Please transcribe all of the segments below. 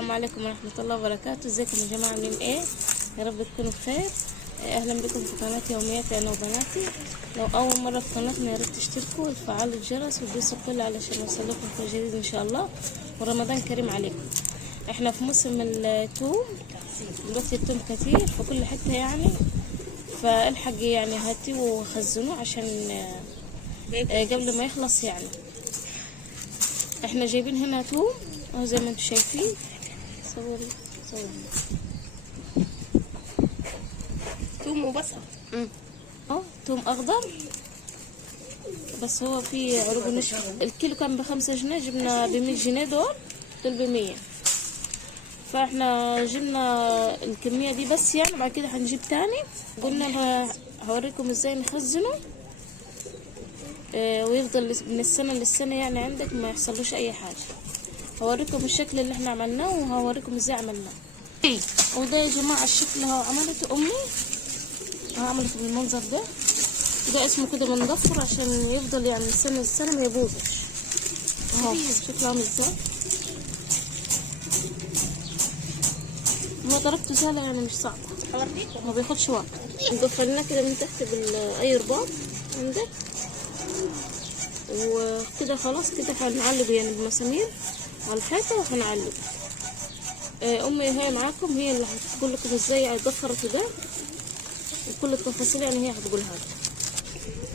السلام عليكم ورحمة الله وبركاته. ازيكم يا جماعة، عاملين ايه؟ يا رب تكونوا بخير. اهلا بكم في قناة يومياتي انا وبناتي. لو اول مرة في قناتنا يا ريت تشتركوا وتفعلوا الجرس وتدوسوا الكل علشان يوصلكم كل جديد ان شاء الله، ورمضان كريم عليكم. احنا في موسم الثوم، دلوقتي الثوم كتير في كل حتة يعني، فالحق يعني هاتيه وخزنوه عشان قبل ما يخلص يعني. احنا جايبين هنا ثوم اهو زي ما انتم شايفين. صوري ثوم وبصل. اهو ثوم اخضر، بس هو فيه عروق نشف. الكيلو كان ب5 جنيه، جبنا ب100 جنيه، دول ب100. فاحنا جبنا الكمية دي بس يعني، بعد كده هنجيب تاني. قلنا هوريكم ازاي نخزنه ويفضل من السنة للسنة يعني عندك ما يحصلوش اي حاجة. هوريكم الشكل اللي احنا عملناه وهوريكم ازاي عملناه. وده يا جماعة الشكل هو عملته امي، عملته بالمنظر ده. ده اسمه كده بنضفر عشان يفضل يعني من سنة للسنة ما يبوظش. اهو شكله عامل ازاي. هو طريقته سهلة يعني مش صعبة، ما بياخدش وقت. نضفرناه كده من تحت باي رباط عندك، وكده خلاص. كده هنعلق يعني بمسامير على الحيطة وهنعلق. امي هي معاكم، هي اللي هتقول لكم ازاي ضفرته ده وكل التفاصيل يعني، هي هتقولها لكم.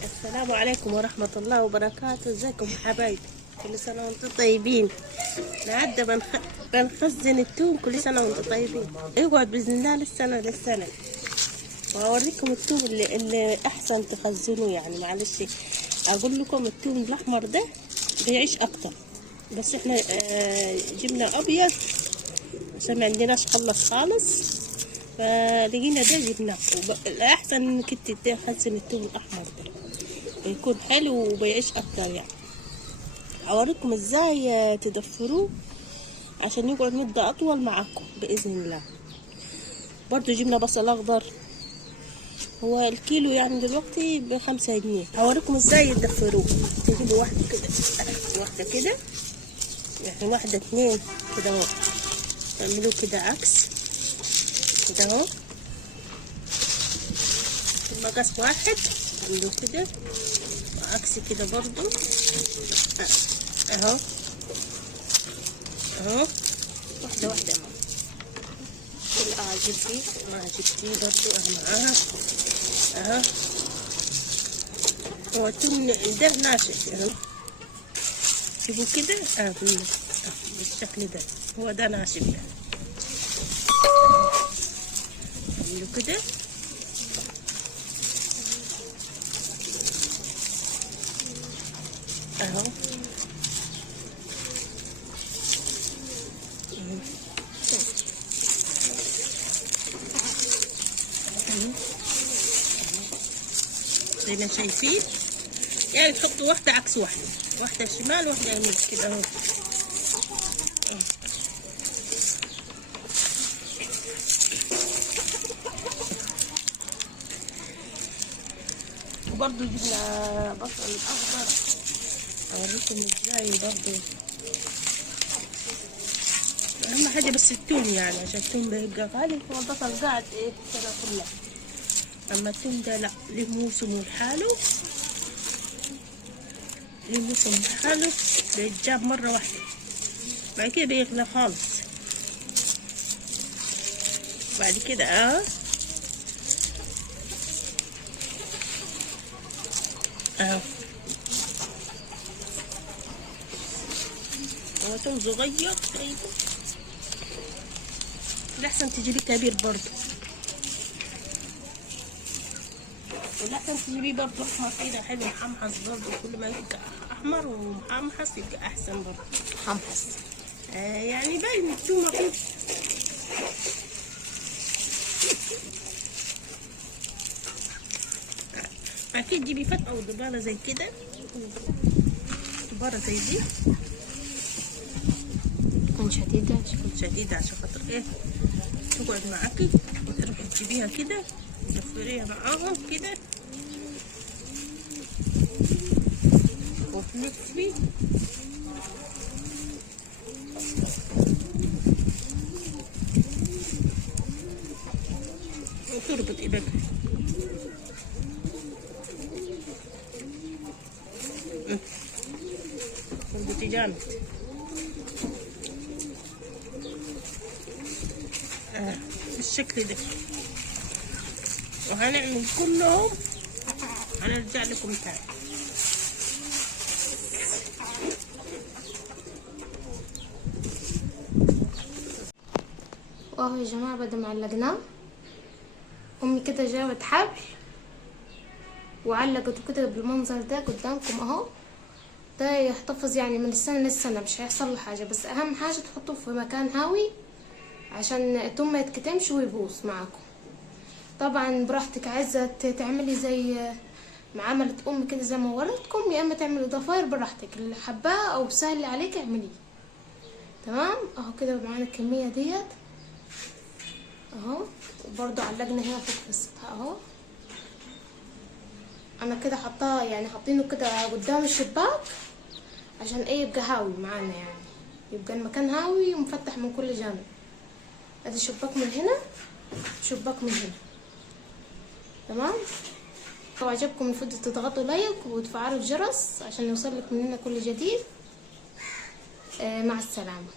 السلام عليكم ورحمة الله وبركاته. ازيكم حبايبي؟ كل سنة وانتم طيبين. لعد بنخزن الثوم كل سنة وانتم طيبين، يقعد بإذن الله للسنة. وهوريكم الثوم اللي أحسن تخزنوه يعني. معلش أقول لكم الثوم الأحمر ده بيعيش أكتر، بس احنا جبنا أبيض عشان ما عندناش خلص خالص، فلقينا ده جبناه. الأحسن إنك تخزن الثوم الأحمر ده، بيكون حلو وبيعيش أكتر يعني. أوريكم إزاي تدفروه عشان يقعد مدة أطول معاكم بإذن الله. برضو جبنا بصل أخضر، هو الكيلو يعني دلوقتي ب5 جنيه. هوريكم إزاي تدفروه. تجيبوا واحدة كده يعني، واحدة 2 كده اهو، تعملوه كده عكس كده اهو. مقص واحد تعملوه كده عكس كده برضو اهو واحدة اهو. ما جبتيه برضو معاها اهو. هو التوم ده ناشف اهو، شوفوا كده بالشكل ده. هو ده ناشف ده، عملوا كده اهو. زي ما شايفين يعني، تحطوا واحدة عكس واحدة شمال واحدة يمين كده اهو. وبرضه جبنا بصل اخضر، اوريكم ازاي برضه. اهم حاجة بس الثوم يعني، عشان الثوم بيبقى غالي، هو البصل قاعد السنة كلها، اما الثوم ده لا، له موسم لحاله، بيتجاب مرة واحدة، بعد كده بيغلى خالص. بعد كده اهو هو توم صغير طيب، الأحسن تجيبيه كبير برضه، والأحسن تجيبيه برضه أحمر كده حلو محمحص برضه. كل ما يبقى أحمر ومحمحص يبقى أحسن برضه. محمحص يعني باين التومة كده. أكيد تجيبي فتحة ودبارة زي كده، دبارة زي دي تكون شديدة عشان خاطر ايه تقعد معاكي، وتروحي تجيبيها كده تدفريها معاهم كده وتلفي تربط ايدك. اربطي جامد. بالشكل ده. وهنعمل كلهم، هنرجع لكم تاني. واهو يا جماعة بعد ما علقناه، امي كده جابت حبل وعلقته كده بالمنظر ده قدامكم اهو. ده يحتفظ يعني من السنة للسنة، مش هيحصل له حاجة، بس اهم حاجة تحطه في مكان هاوي عشان التوم ما يتكتمش ويبوظ معاكم. طبعا براحتك، عايزة تعملي زي ما عملت امي كده زي ما وريتكم، يا اما تعملي ضفاير براحتك، اللي حباه او سهل عليك اعمليه. تمام اهو كده معانا الكمية ديت اهو. وبرضو علقنا هنا فوق قصتها اهو. انا كده حطاه يعني حاطينه كده قدام الشباك عشان ايه يبقى هاوي معانا، يعني يبقى المكان هاوي ومفتح من كل جانب. ادي شباك من هنا، شباك من هنا. تمام. لو عجبكم الفيديو تضغطوا لايك وتفعلوا الجرس عشان يوصلك مننا كل جديد. مع السلامة.